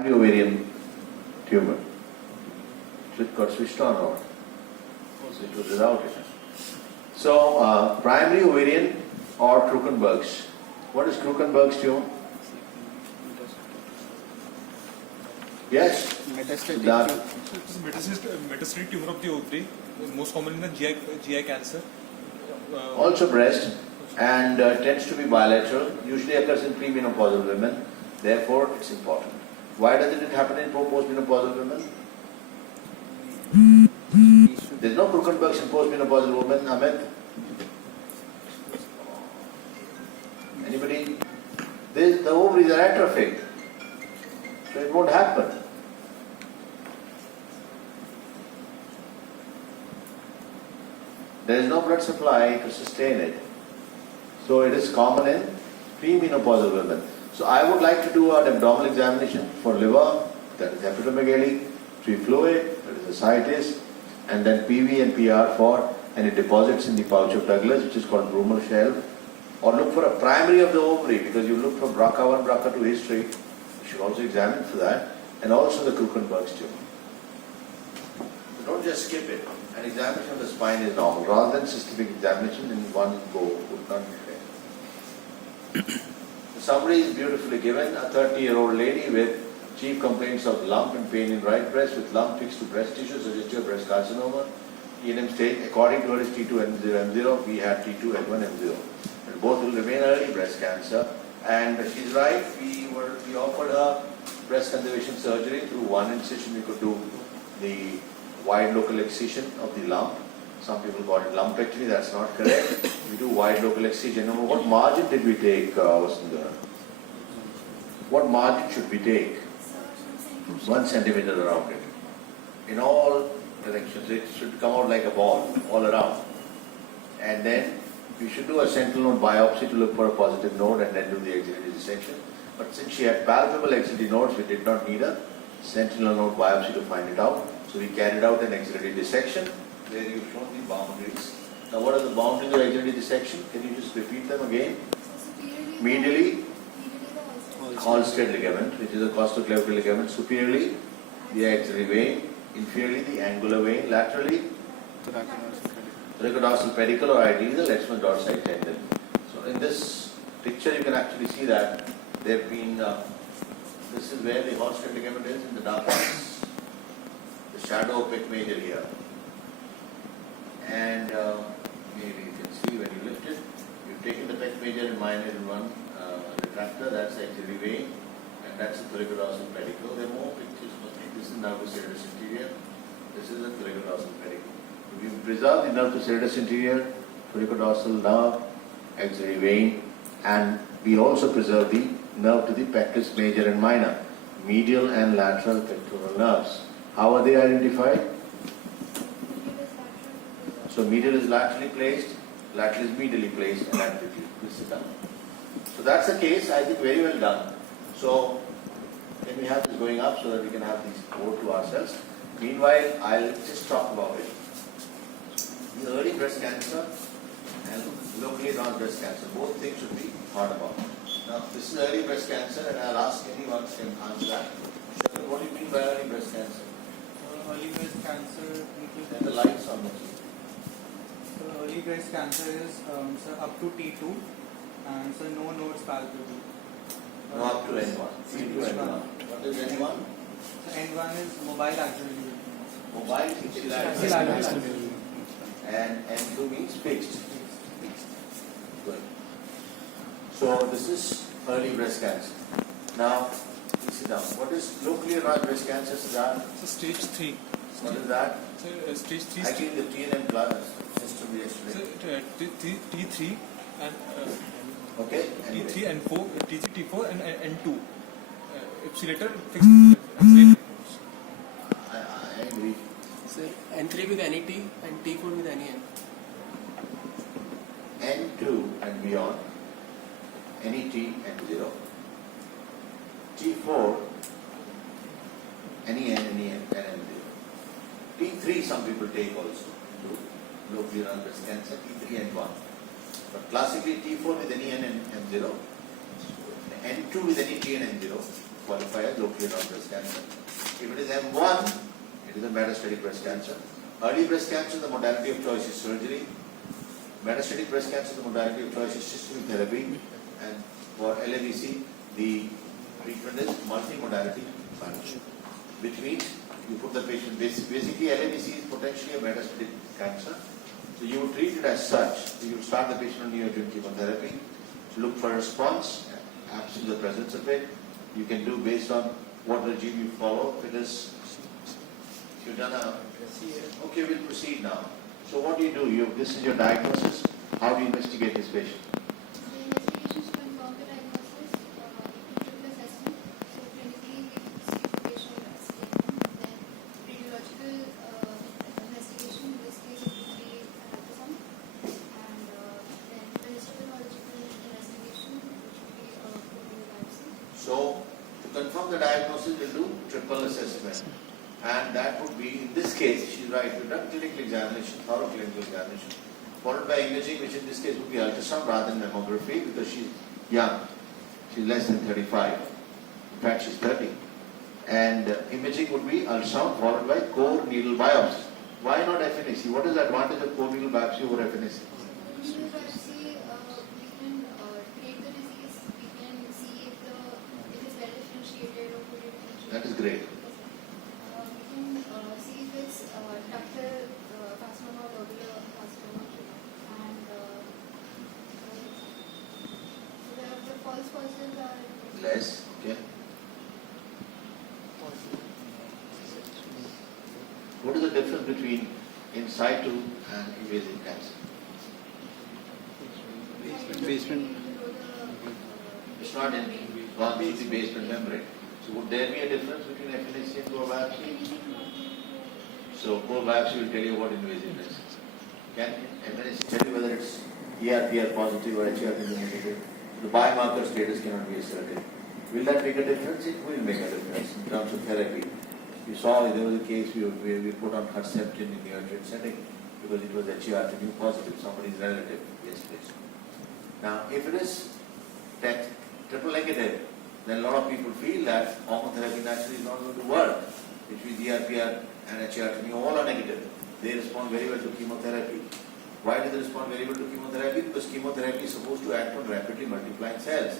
ovarian tumor. So it got switched on or also it was without it. So primary ovarian or Krukenberg's. What is Krukenberg's tumor? Yes? Metastatic tumor of the ovary, most common in the GI cancer. Also breast, and tends to be bilateral, usually occurs in premenopausal women, therefore it's important. Why doesn't it happen in postmenopausal women? There's no Krukenberg's in postmenopausal women, Ahmed? Anybody? The ovaries are atrophic, so it won't happen. There is no blood supply to sustain it. So it is common in premenopausal women. So I would like to do an abdominal examination for liver, that is hepatomegaly, fluid, that is ascites, and then PV and PR for any deposits in the pouch of Douglas, which is called Brumer shelf. Or look for a primary of the ovary, because you look from BRCA1, BRCA2 history. You should also examine for that. And also the Krukenberg's tumor. So don't just skip it. An examination of the spine is normal. Rather than systemic examination in one go would not be fair. The summary is beautifully given. A 30-year-old lady with chief complaints of lump and pain in right breast with lump fixed to breast tissue, suggestive breast carcinoma. E&M stage, according to her, is T2N0. We had T2N1M0. And both will remain early breast cancer. And she's right. We offered her breast conservation surgery through one incision. We could do the wide local excision of the lump. Some people call it lumpectomy. That's not correct. We do wide local excision. Now, what margin did we take, Vasundhara? What margin should we take? 1 centimeter around it. In all directions, it should come out like a ball all around. And then we should do a sentinel node biopsy to look for a positive node and then do the axillary dissection. But since she had palpable axillary nodes, we did not need a sentinel node biopsy to find it out. So we carried out an axillary dissection where you've shown the boundaries. Now what are the boundaries of axillary dissection? Can you just repeat them again? Medially, Halsted ligament, which is a costoclavicular ligament. Superiorly, the axillary vein. Inferiorly, the angular vein. Laterally, thoracodorsal pedicle, or ideally the lexman dorsi tendon. So in this picture you can actually see that there have been, this is where the Halsted ligament is in the darkness. The shadow pec major here. And maybe you can see when you lift it, you've taken the pec major and minor in one retractor, that's the axillary vein, and that's the thoracodorsal pedicle. There are more pictures, but this is nervus serratus anterior, this is the thoracodorsal pedicle. We preserve the nerve to serratus anterior, thoracodorsal nerve, axillary vein, and we also preserve the nerve to the pectus major and minor, medial and lateral pectoral nerves. How are they identified? So medial is laterally placed, lateral is medially placed, and laterally. This is done. So that's the case, I think very well done. So can we have this going up so that we can have these board to ourselves? Meanwhile, I'll just talk about it. The early breast cancer and locally advanced breast cancer, both things should be thought about. Now, this is early breast cancer, and I'll ask anyone who can answer that. Sure, what do you mean by early breast cancer? Early breast cancer And the lights on the early breast cancer is up to T2 and no nodes palpable. No, up to N1. T2 N1. What is N1? So N1 is mobile axillary. Mobile axillary. And N2 means fixed. Good. So this is early breast cancer. Now, please sit down. What is locally advanced breast cancer, Siddharth? So stage 3. What is that? So stage 3. I gave the TNM class system yesterday. So T3 and Okay. T3 and 4, T3, T4 and N2. Epsilator fixed axillary. I agree. So N3 with any T and T4 with any N. N2 and beyond, any T and 0. T4, any N, any N, and N0. T3 some people take also to locally advanced breast cancer, T3 and 1. But classically T4 with any N and N0, N2 with any T and N0, qualify as locally advanced breast cancer. If it is M1, it is a metastatic breast cancer. Early breast cancer, the modality of choice is surgery. Metastatic breast cancer, the modality of choice is systemic therapy. And for LABC, the treatment is multimodality management, which means you put the patient, basically LABC is potentially a metastatic cancer. So you would treat it as such. You would start the patient on neoadjuvant chemotherapy, look for a response, absent the presence of it. You can do based on what regime you follow. If it is, if you've done a, okay, we'll proceed now. So what do? This is your diagnosis. How do you investigate this patient? The investigation to confirm the diagnosis, triple assessment. So clinically, we see the patient statement, then radiological investigation. In this case, it would be ultrasound, and then the histopathological investigation, which would be a biopsy. So to confirm the diagnosis, we'll do triple assessment. And that would be, in this case, she's right, we've done clinical examination, thorough clinical examination, followed by imaging, which in this case would be ultrasound rather than mammography, because she's young. She's less than 35. In fact, she's 30. And imaging would be ultrasound followed by core needle biopsy. Why not FNAC? What is the advantage of core needle biopsy over FNAC? Needle biopsy, we can treat the disease, we can see if it is well differentiated or poorly differentiated. That is great. We can see if it's ductal carcinoma or lobular carcinoma, and the false positives are Less, okay. What is the difference between in situ and invasive cancer? Basement. It's not in gone through the basement membrane. So would there be a difference between FNAC and core biopsy? So core biopsy will tell you what invasiveness is. Can FNAC tell you whether it's ERPR positive or HER2 negative? The biomarker status cannot be asserted. Will that make a difference? It will make a difference in terms of therapy. You saw there was a case where we put on Herceptin in the urgent setting because it was HER2 positive, somebody's relative. Yes, please. Now, if it is triple negative, then a lot of people feel that hormone therapy naturally is not going to work, which means ERPR and HER2 all are negative. They respond very well to chemotherapy. Why do they respond very well to chemotherapy? Because chemotherapy is supposed to act on rapidly multiplying cells.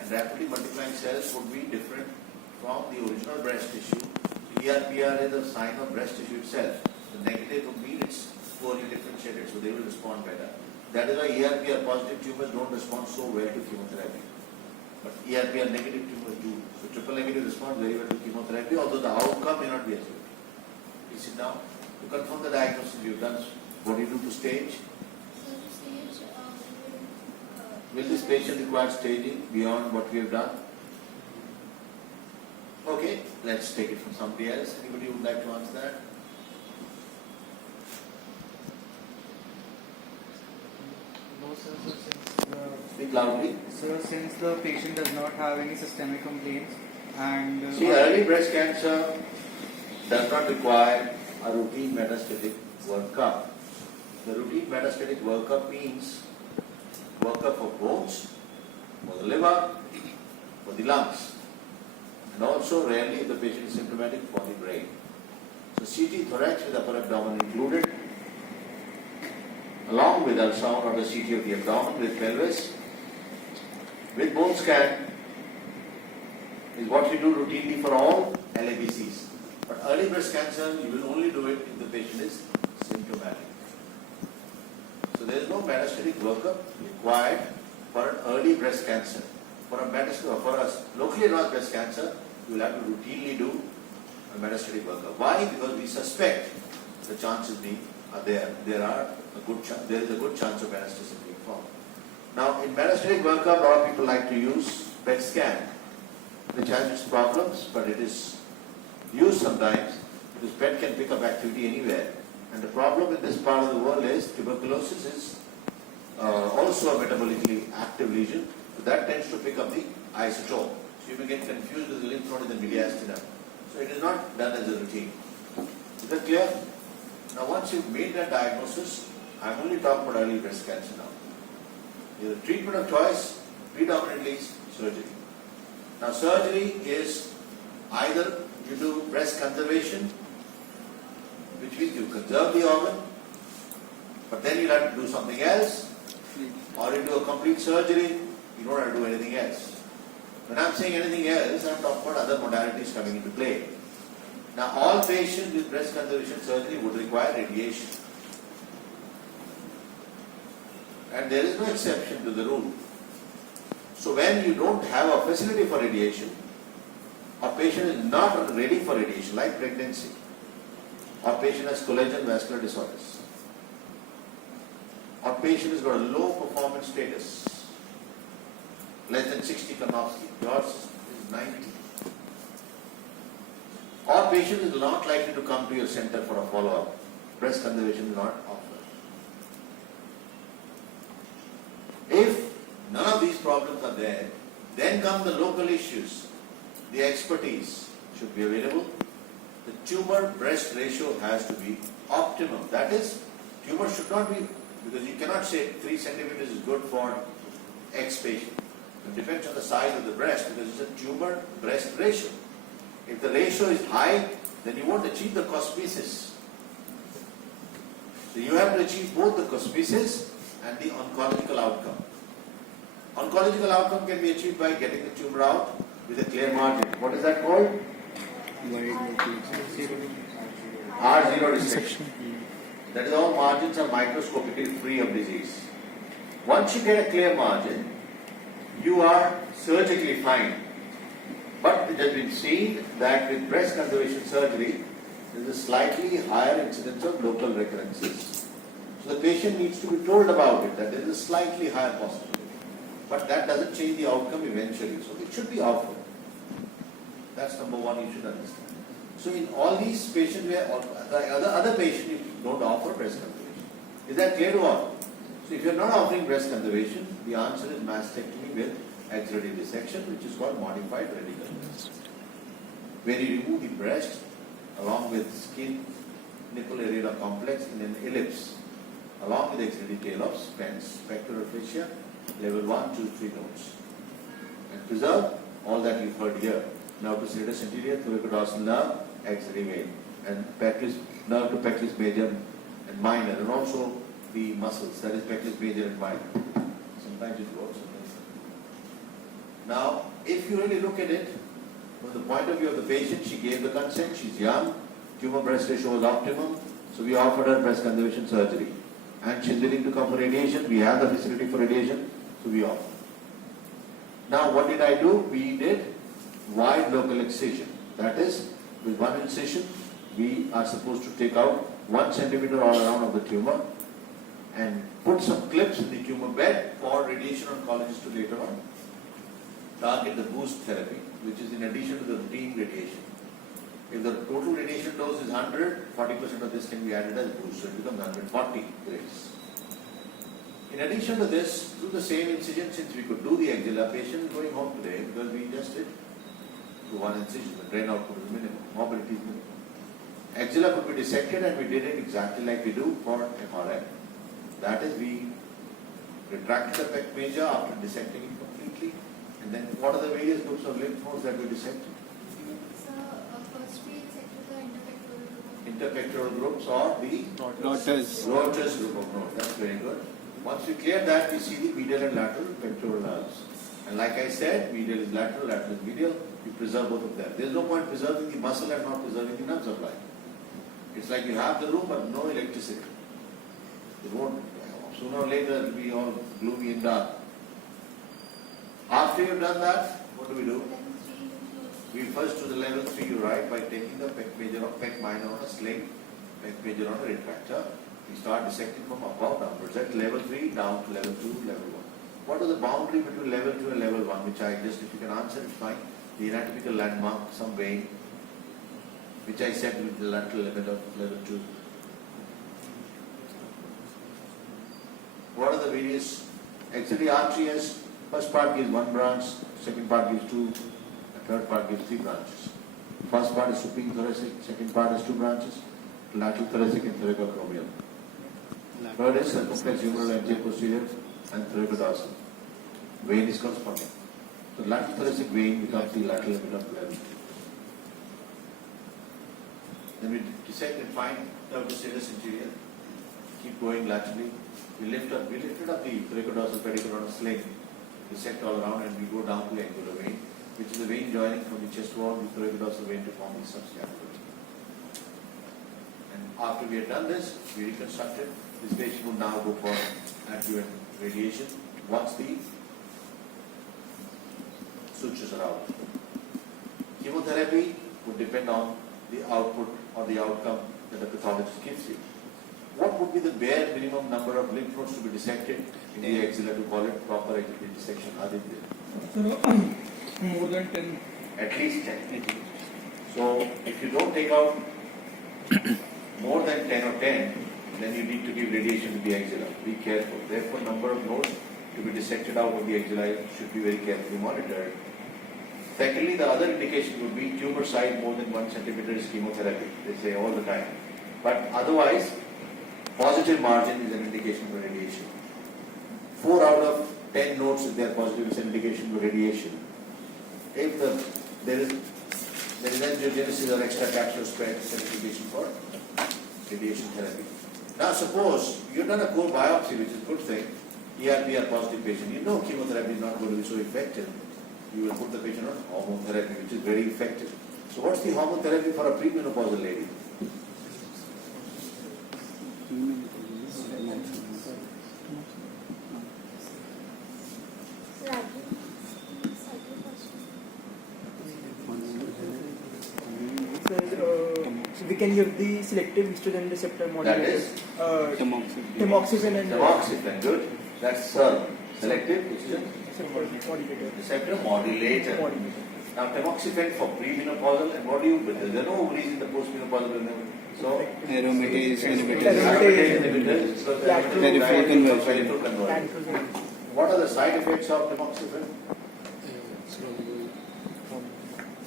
And rapidly multiplying cells would be different from the original breast tissue. So ERPR is a sign of breast tissue itself. The negative would mean it's poorly differentiated, so they will respond better. That is why ERPR positive tumors don't respond so well to chemotherapy. But ERPR negative tumors do. So triple negative responds very well to chemotherapy, although the outcome may not be as good. Please sit down. To confirm the diagnosis you've done, what do you do to stage? so to stage. Will this patient require staging beyond what we have done? Okay, let's take it from somebody else. Anybody would like to answer that? No, sir. So since Speak loudly. since the patient does not have any systemic complaints and See, early breast cancer does not require a routine metastatic workup. The routine metastatic workup means workup for bones, for the liver, for the lungs, and also rarely if the patient is symptomatic for the brain. So CT thorax with upper abdomen included, along with ultrasound or the CT of the abdomen with pelvis, with bone scan is what we do routinely for all LABCs. But early breast cancer, you will only do it if the patient is symptomatic. So there is no metastatic workup required for an early breast cancer. For a locally advanced breast cancer, you will have to routinely do a metastatic workup. Why? Because we suspect the chances are there. There is a good chance of metastasis being formed. Now, in metastatic workup, a lot of people like to use PET scan, which has its problems, but it is used sometimes because PET can pick up activity anywhere. And the problem in this part of the world is tuberculosis is also a metabolically active lesion. So that tends to pick up the isotope. So you may get confused with the lymph node in the mediastinum. So it is not done as a routine. Is that clear? Now once you've made that diagnosis, I'm only talking about early breast cancer now. The treatment of choice predominantly is surgery. Now surgery is either you do breast conservation, which means you conserve the organ, but then you have to do something else, or you do a complete surgery, you don't have to do anything else. When I'm saying anything else, I'm talking about other modalities coming into play. Now all patients with breast conservation surgery would require radiation. And there is no exception to the rule. So when you don't have a facility for radiation, a patient is not ready for radiation, like pregnancy, or patient has collagen vascular disorders, or patient has got a low performance status, less than 60 Karnofsky, yours is 90. Or patient is not likely to come to your center for a follow-up. Breast conservation is not offered. If none of these problems are there, then come the local issues. The expertise should be available. The tumor breast ratio has to be optimum. That is, tumor should not be, because you cannot say 3 centimeters is good for X patient. It depends on the size of the breast, because it's a tumor breast ratio. If the ratio is high, then you won't achieve the cosmesis. So you have to achieve both the cosmesis and the oncological outcome. Oncological outcome can be achieved by getting the tumor out with a clear margin. What is that called? R0 dissection. That is, all margins are microscopically free of disease. Once you get a clear margin, you are surgically fine. But it has been seen that with breast conservation surgery, there is a slightly higher incidence of local recurrences. So the patient needs to be told about it, that there is a slightly higher possibility. But that doesn't change the outcome eventually. So it should be offered. That's number one you should understand. So in all these patients, where the other patient, you don't offer breast conservation. Is that clear to all? So if you're not offering breast conservation, the answer is mastectomy with axillary dissection, which is called modified radical breast, where you remove the breast along with skin, nipple areola complex in an ellipse, along with the axillary tail of spens, pectoral fascia, level 1, 2, 3 nodes, and preserve all that you've heard here. Now to serratus anterior, thoracodorsal nerve, axillary vein, and pectoralis, nerve to pectoralis major and minor, and also the muscles, that is pectoralis major and minor. Sometimes it works, sometimes not. Now, if you really look at it, from the point of view of the patient, she gave the consent, she's young, tumor breast ratio was optimum, so we offered her breast conservation surgery. And she's willing to come for radiation, we have the facility for radiation, so we offer. Now, what did I do? We did wide local excision. That is, with one incision, we are supposed to take out 1 centimeter all around of the tumor and put some clips in the tumor bed for radiation oncologists to later on target the boost therapy, which is in addition to the routine radiation. If the total radiation dose is 100, 40% of this can be added as boost, so it becomes 140 grays. In addition to this, through the same incision, since we could do the axilla, patient is going home today because we just did through one incision, the drain output is minimum, mobility is minimum. Axilla could be dissected, and we did it exactly like we do for MRI. That is, we retracted the pec major after dissecting it completely, and then what are the various groups of lymph nodes that we dissected? So, first we checked the interpectoral group. Interpectoral groups or the Rotors. Rotors group of nodes. That's very good. Once we clear that, we see the medial and lateral pectoral nerves. And like I said, medial is lateral, lateral is medial. We preserve both of them. There is no point preserving the muscle and not preserving the nerve supply. It's like you have the room but no electricity. It won't. Sooner or later it will be all gloomy and dark. After you've done that, what do? Level 3 includes We first do the level 3, right, by taking the pec major or pec minor on a sling, pec major on a retractor. We start dissecting from above downwards. At level 3 down to level 2, level 1. What is the boundary between level 2 and level 1, which I just, if you can answer, it's fine. The anatomical landmark, some vein, which I said with the lateral limit of level 2. What are the various axillary artery has? First part gives 1 branch, second part gives 2, and third part gives 3 branches. First part is supine thoracic, second part has 2 branches, lateral thoracic and thoracoacromial. Third is circumflex humeral anterior posterior and thoracodorsal. Vein is corresponding. The lateral thoracic vein becomes the lateral lamina flavi. Then we dissect and find the serous interior. Keep going laterally. We lifted up the thoracodorsal pedicle on a sling. Dissect all around and we go down to the angular vein, which is the vein joining from the chest wall, the thoracodorsal vein to form the subscapular vein. And after we had done this, we reconstructed. This patient would now go for adjuvant radiation once the sutures are out. Chemotherapy would depend on the output or the outcome that the pathologist gives you. What would be the bare minimum number of lymph nodes to be dissected in the axilla to call it proper axillary dissection? More than 10. At least 10. So if you don't take out more than 10 or 10, then you need to give radiation to the axilla. Be careful. Therefore, number of nodes to be dissected out of the axilla should be very carefully monitored. Secondly, the other indication would be tumor size more than 1 centimeter is chemotherapy. They say all the time. But otherwise, positive margin is an indication for radiation. 4 out of 10 nodes, if they are positive, is an indication for radiation. If there is angiogenesis or extracapsular spread, it's an indication for radiation therapy. Now suppose you've done a core biopsy, which is a good thing, ERPR positive patient. You know chemotherapy is not going to be so effective. You will put the patient on hormone therapy, which is very effective. So what's the hormone therapy for a premenopausal lady? So we can give the selective estrogen receptor modulator. That is? Tamoxifen and Tamoxifen, good. That's selective estrogen modulator. receptor modulator. Now tamoxifen for premenopausal, and what do you do? There are no ovaries in the postmenopausal women. So aromatase aromatase inhibitors. Peripheral conversion. What are the side effects of tamoxifen?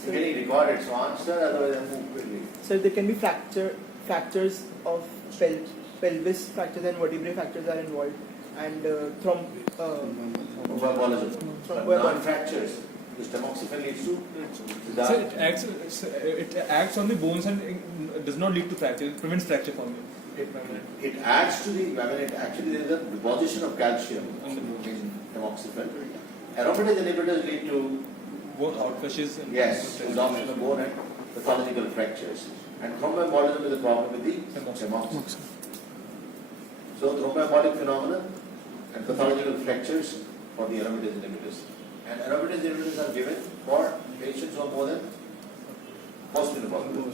You can record it, so answer, otherwise I move quickly. So there can be fractures of pelvis fractures and vertebrae fractures are involved, and Thromboembolism. But non-fractures. This tamoxifen leads to So it acts on the bones and it does not lead to fracture. It prevents fracture forming. it adds to the, actually there is a deposition of calcium in tamoxifen. Aromatase inhibitors lead to Both outflushes and yes, absorption of bone and pathological fractures. And thromboembolism is a problem with the tamoxifen. So thromboembolic phenomenon and pathological fractures for the aromatase inhibitors. And aromatase inhibitors are given for patients who are more than postmenopausal,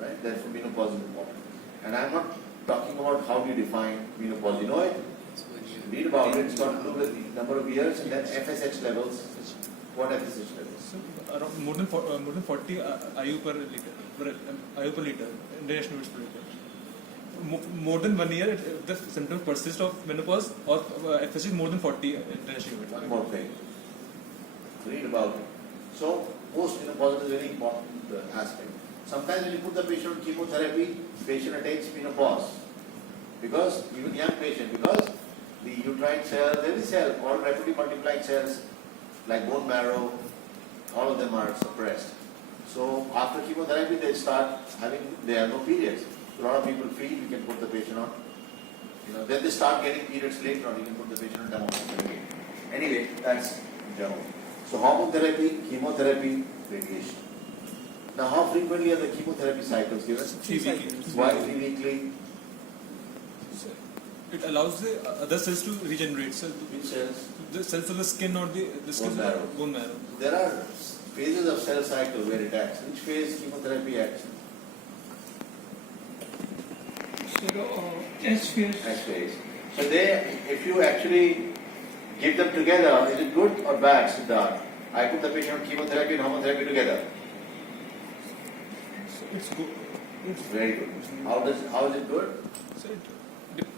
right? Therefore, menopause is important. And I'm not talking about how do you define menopause. You know it? Read about it. It's got to do with the number of years and then FSH levels. What FSH levels? So around more than 40 IU per liter, international units per liter. More than 1 year, if the symptoms persist of menopause or FSH more than 40 international units. One more thing. Read about it. So, postmenopausal is a very important aspect. Sometimes when you put the patient on chemotherapy, patient attains menopause. Because, even young patient, because the uterine cells, every cell, all rapidly multiplying cells, like bone marrow, all of them are suppressed. So, after chemotherapy, they have no periods. So, a lot of people feel you can put the patient on, then they start getting periods later on, you can put the patient on tamoxifen again. Anyway, that's in general. So, hormone therapy, chemotherapy, radiation. Now, how frequently are the chemotherapy cycles given? 3 weekly. Why 3 weekly? It allows the other cells to regenerate. So Which cells? the cells of the skin or the skin bone marrow. There are phases of cell cycle where it acts. Which phase chemotherapy acts? S phase. S phase. So if you actually give them together, is it good or bad, Siddharth? I put the patient on chemotherapy and hormone therapy together. So it's good. It's very good. How is it good? So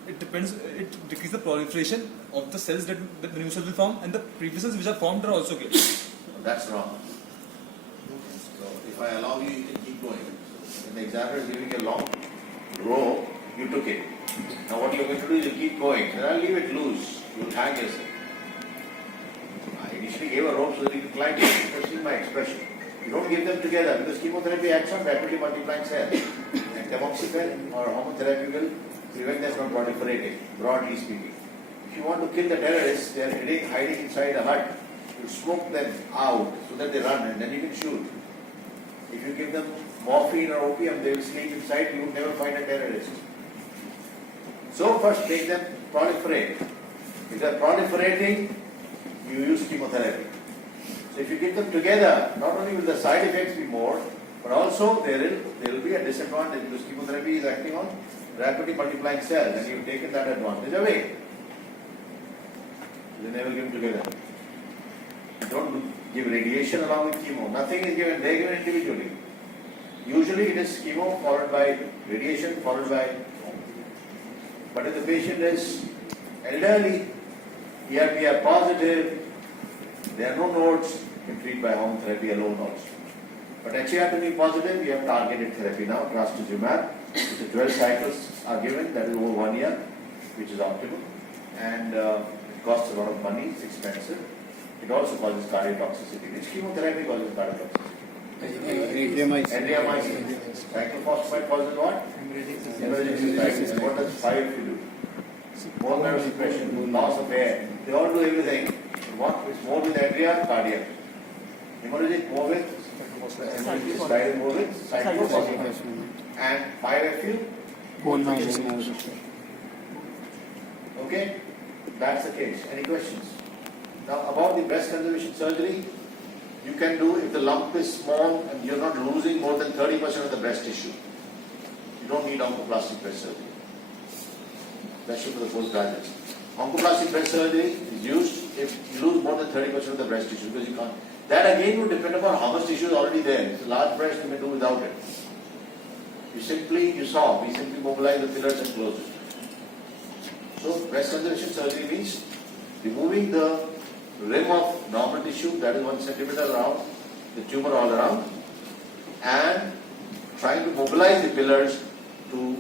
it depends. It decreases the proliferation of the cells that the new cells will form, and the previous cells which are formed are also good. That's wrong. So if I allow you, you can keep going. When the examiner is giving a long row, you took it. Now what you're going to do is you keep going. And I'll leave it loose. You'll hang yourself. I initially gave a rope so that you can climb. inclined to expressing my expression. You don't give them together because chemotherapy acts on rapidly multiplying cells. And tamoxifen or homotherapy will prevent them from proliferating, broadly speaking. If you want to kill the terrorists, they are hiding inside a hut. You smoke them out so that they run and then you can shoot. If you give them morphine or opium, they will sleep inside, you will never find a terrorist. So first make them proliferate. If they are proliferating, you use chemotherapy. So if you give them together, not only will the side effects be more, but also there will be a disadvantage because chemotherapy is acting on rapidly multiplying cells and you've taken that advantage away. They never give them together. Don't give radiation along with chemo. Nothing is given. They are given individually. Usually it is chemo followed by radiation followed by. But if the patient is elderly, ERPR positive, there are no nodes, you can treat by homotherapy alone also. But HER2 positive, you have targeted therapy now, trastuzumab. The 12 cycles are given, that is over 1 year, which is optimal. And it costs a lot of money, it's expensive. It also causes cardiotoxicity. Which chemotherapy causes cardiotoxicity? Adriamycin. Cyclophosphamide causes what? Emergency. And what does 5 do? More immunosuppression, loss of air. They all do everything. What is more with adria? Cardiac. Hemorrhagic more with strident more with cyclophosphamide. And 5FU? Bone marrow. Okay? That's the case. Any questions? Now about the breast conservation surgery, you can do if the lump is small and you're not losing more than 30% of the breast tissue. You don't need oncoplastic breast surgery. That's for the postgraduates. Oncoplastic breast surgery is used if you lose more than 30% of the breast tissue because you can't. That again would depend upon how much tissue is already there. If it's a large breast, you may do without it. We simply mobilize the pillars and close it. So breast conservation surgery means removing the rim of normal tissue, that is 1 centimeter around, the tumor all around, and trying to mobilize the pillars to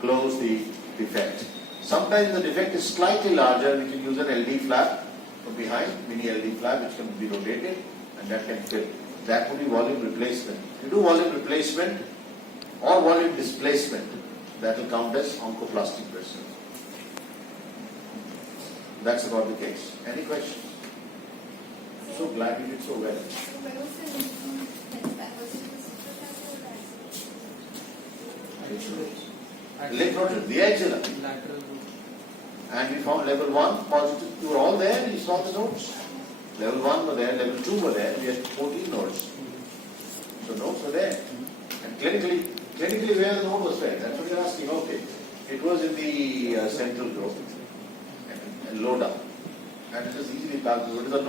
close the defect. Sometimes the defect is slightly larger, we can use an LD flap from behind, mini LD flap which can be rotated and that can fill. That would be volume replacement. If you do volume replacement or volume displacement, that will count as oncoplastic breast surgery. That's about the case. Any questions? So glad you did so well. So where was the lymph node that was it the Lymph nodes, the axilla. Lateral root. And we found level 1 positive. You were all there, you saw the nodes. Level 1 were there, level 2 were there, we had 14 nodes. So nodes were there. And clinically where the node was there? That's what you're asking. Okay. It was in the central group and low down. And it is easily calculated. What is the